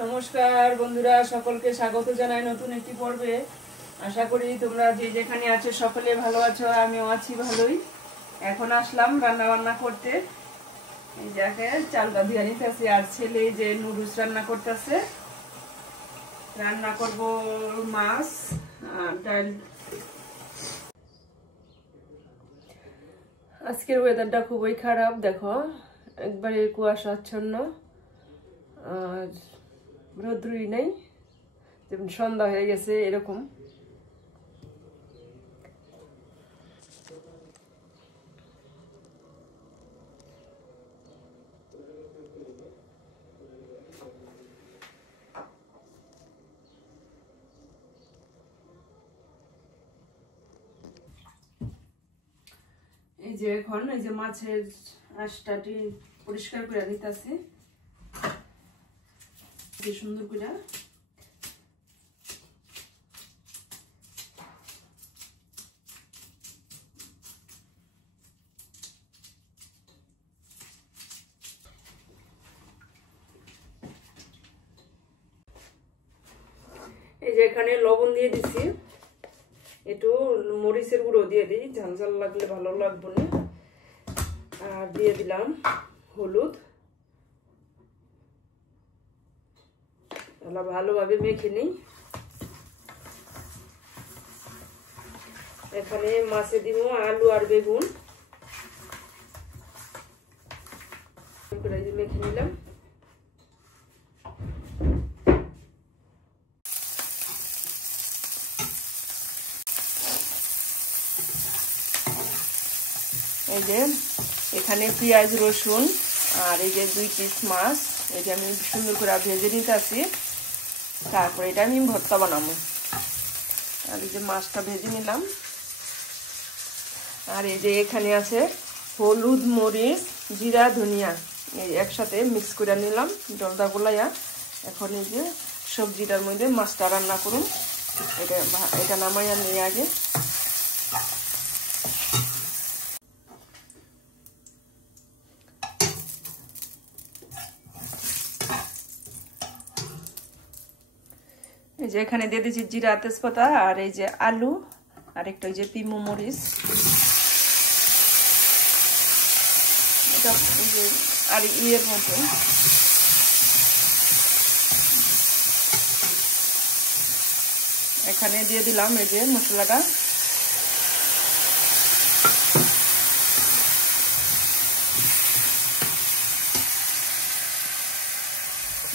নমস্কার বন্ধুরা, সকলকে স্বাগত জানাই নতুন একটি পর্বে। আশা করি তোমরা যে যেখানে আছো সকলে ভালো আছো, আমিও আছি ভালোই। এখন আসলাম রান্না বান্না করতে। এই দেখে চালটা ধুয়ে নিতেছি, আর ছেলে যে নুডলস রান্না করতেছে। রান্না করব মাছ আর ডাল। আজকের ওয়েদারটা খুবই খারাপ, দেখো একবারে কুয়াশাচ্ছন্ন, আর রোদ্রুই নেই, যেমন সন্ধ্যা হয়ে গেছে এরকম। এই যে এখন এই যে মাছের আঁশটাটি পরিষ্কার করে দিতেছি সুন্দর করে। এই যে এখানে লবণ দিয়ে দিছি, একটু মরিচের গুঁড়ো দিয়ে দিই, ঝাল ঝাল লাগলে ভালো লাগবে না। আর দিয়ে দিলাম হলুদ। ভালোভাবে মেখে নিই। এখানে মাছে দিব আলু আর বেগুন, মেখে নিলাম। এই যে এখানে পেঁয়াজ রসুন আর এই যে 2 পিস মাছ, এটা আমি সুন্দর করে ভেজে নিতেছি। তারপরে এটা আমি ভর্তা বানাবো। আর এই যে মাছটা ভেজে নিলাম। আর এই যে এখানে আছে হলুদ, মরিচ, জিরা, ধনিয়া, এই একসাথে মিক্স করে নিলাম জলটা গোলাইয়া। এখন এই যে সবজিটার মধ্যে মাছটা রান্না করুন। এটা নামাইয়া নিয়ে আগে। এই যে এখানে দিয়ে দিয়েছি জিরা, তেজপাতা, আর এই যে আলু, আর একটা ওই যে পিমু মরিচ, আর ইয়ের মতো। এখানে দিয়ে দিলাম এই যে মশলাটা।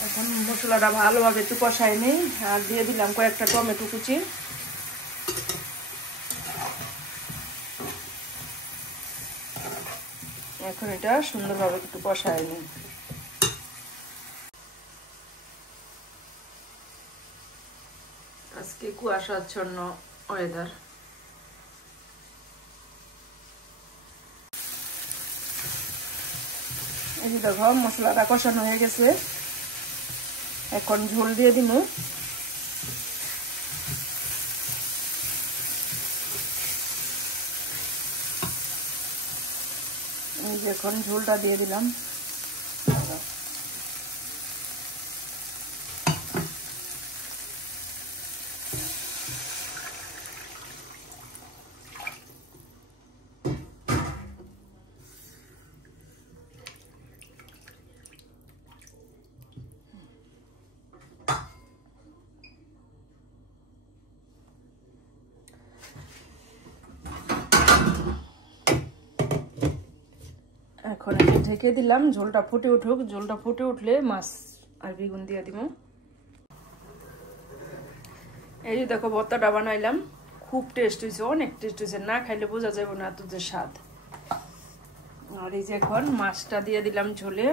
এখন মশলাটা ভালোভাবে একটু কষাই নেই। আর দিয়ে দিলাম কয়েকটা টমেটো কুচি। এখন এটা সুন্দরভাবে একটু কষাই নিই। আজকে কুয়াশাচ্ছন্ন ওয়েদার। এই যে দেখো মশলাটা কষানো হয়ে গেছে। এখন ঝোল দিয়ে দিব। এই যে এখন ঝোলটা দিয়ে দিলাম। এখন আমি ঢেকে দিলাম, ঝোলটা ফুটে উঠুক। ঝোলটা ফুটে উঠলে মাছ আর বেগুন দিয়ে দিব। এই যে দেখো ভর্তাটা বানাইলাম, খুব টেস্ট হয়েছে, অনেক টেস্ট হয়েছে। না খাইলে বোঝা যাবে না এত যে স্বাদ। আর এই যে এখন মাছটা দিয়ে দিলাম ঝোলে।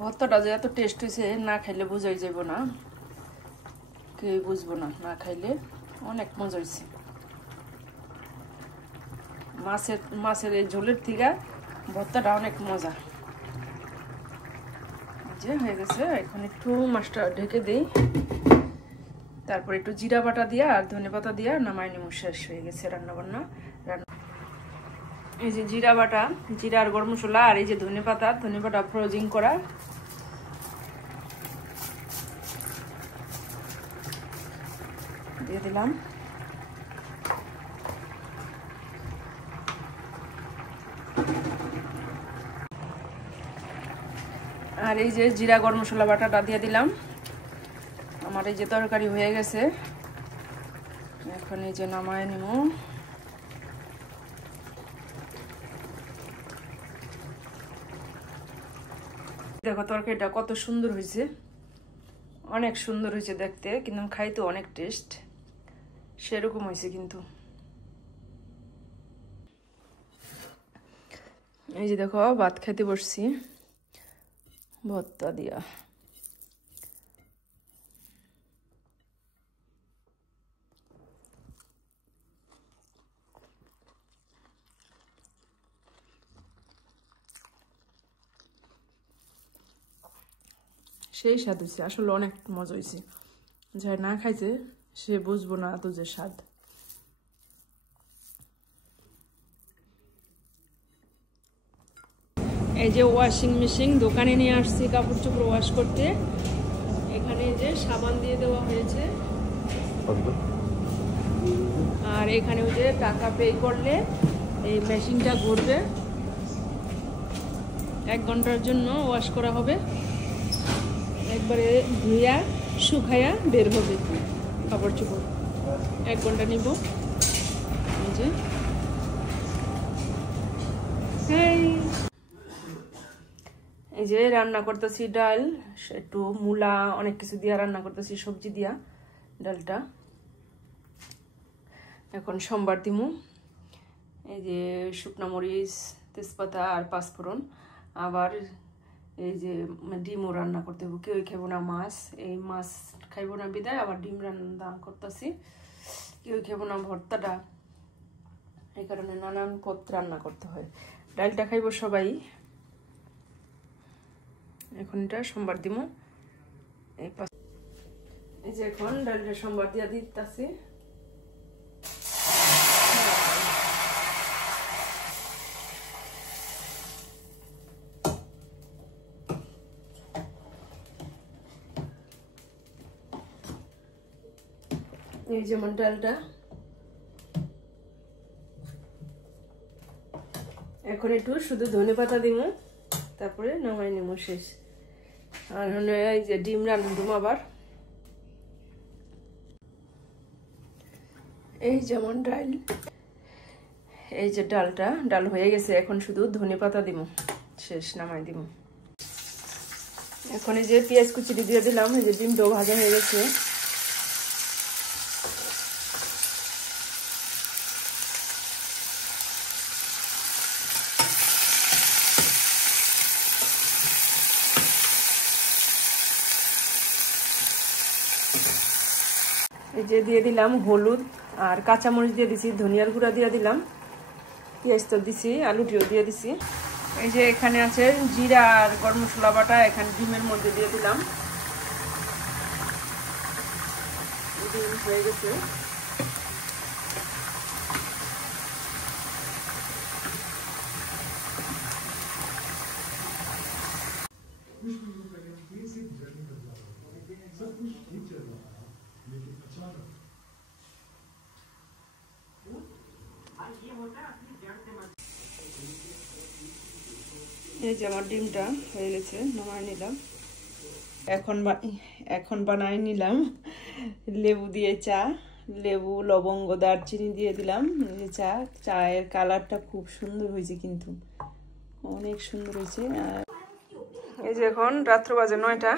ভর্তাটা যে এত টেস্ট হয়েছে, না খাইলে বোঝাই যাব না, কেউ বুঝবো না। না খাইলে অনেক মজা হয়েছে। মাছের এই ঝোলের থেকে ভর্তাটা অনেক মজা। যে হয়ে গেছে, এখন একটু মাছটা ঢেকে দিই, তারপর একটু জিরা বাটা দিয়া আর ধনেপাতা দিয়া নামাই নিমু। শেষ হয়ে গেছে রান্নাবান্না। এই যে জিরা বাটা, জিরা আর গরম মশলা, আর এই যে ধনেপাতা ফ্রোজিং করা। দিয়ে দিলাম। আর এই যে জিরা গরম মশলা বাটাটা দিয়ে দিলাম। আমার এই যে তরকারি হয়ে গেছে, এখন এই যে নামায় নিব। দেখো তরকারিটা কত সুন্দর হয়েছে, অনেক সুন্দর হয়েছে দেখতে, কিন্তু খাইতে অনেক টেস্ট, সেরকম হয়েছে কিন্তু। এই যে দেখো ভাত খাইতে বসছি ভর্তা দিয়া। সেই স্বাদ হয়েছে, আসলে অনেক মজা হয়েছে। যাই না খাইছে সে বুঝবো না এত যে স্বাদ। এই যে ওয়াশিং মেশিন দোকানে নিয়ে আসছি কাপড় চোপড় ওয়াশ করতে। এখানে যে সাবান দিয়ে দেওয়া হয়েছে, আর এখানে ওই যে টাকা পে করলে এই মেশিনটা ঘুরবে, 1 ঘন্টার জন্য ওয়াশ করা হবে, একবারে ধুইয়া শুকাইয়া বের হবে কাপড় চোপড়। 1 ঘন্টা নিব। এই যে এই যে রান্না করতেছি ডাল, একটু মূলা অনেক কিছু দিয়া রান্না করতেছি, সবজি দিয়া ডালটা। এখন সোমবার দিমু। এই যে শুকনা মরিচ, তেজপাতা আর পাঁচফোড়ন। আবার এই যে ডিমও রান্না করতে হবে, কেউ খাইব না মাছ, এই মাছ খাইব না বিদায় আবার ডিম রান্না করতেছি। কেউ খাইব না ভর্তাটা, এই কারণে নানান পদ রান্না করতে হয়। ডালটা খাইব সবাই। এখন এটা সোমবার দিমু। এই যে এখন ডালটা সোমবার দিয়া দিতেছি। এই যেমন ডালটা এখন একটু শুধু ধনেপাতা দিব, তারপরে নামাই নেব, শেষ। আর হলো এই যে ডিম রান্ধুম আবার। এই যেমন ডাল, এই যে ডাল হয়ে গেছে, এখন শুধু ধনেপাতা দিব, শেষ, নামাই দিব। এখন এই যে পেঁয়াজ কুচি দিয়ে দিলাম। এই যে ডিমটাও ভাজা হয়ে গেছে। এই যে দিয়ে দিলাম হলুদ আর কাঁচামরিচ দিয়ে দিছি, ধনিয়ার গুঁড়া দিয়ে দিলাম, পেঁয়াজ তো দিছি, আলুটিও দিয়ে দিছি। এই যে এখানে আছে জিরা আর গরম মশলা বাটা, এখানে ডিমের মধ্যে দিয়ে দিলাম। ডিম হয়ে গেছে। এই যে আমার ডিমটা হয়ে গেছে, নামাই নিলাম। এখন বানাই নিলাম লেবু দিয়ে চা। লেবু, লবঙ্গ, দারচিনি দিয়ে দিলাম। চায়ের কালারটা খুব সুন্দর হয়েছে, কিন্তু অনেক সুন্দর হয়েছে। আর এই যে এখন রাত্র বাজে 9টা,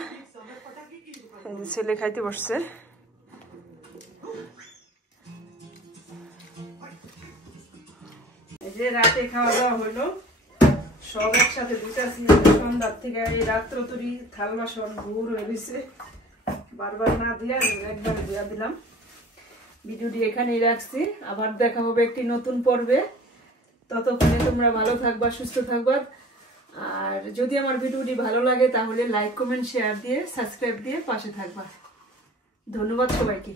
ছেলে খাইতে বসছে। এই যে রাতে খাওয়া দাওয়া হলো, সব একসাথে দিতেছি সন্ধ্যার থেকে। এই রাত্র তুরি থাল বাসন ভোর হয়ে গেছে, বারবার না দিয়া একবার দিয়া দিলাম। ভিডিওটি এখানেই রাখছি, আবার দেখা হবে একটি নতুন পর্বে। ততক্ষণে তোমরা ভালো থাকবা, সুস্থ থাকবা। আর যদি আমার ভিডিওটি ভালো লাগে তাহলে লাইক, কমেন্ট, শেয়ার দিয়ে, সাবস্ক্রাইব দিয়ে পাশে থাকবা। ধন্যবাদ সবাইকে।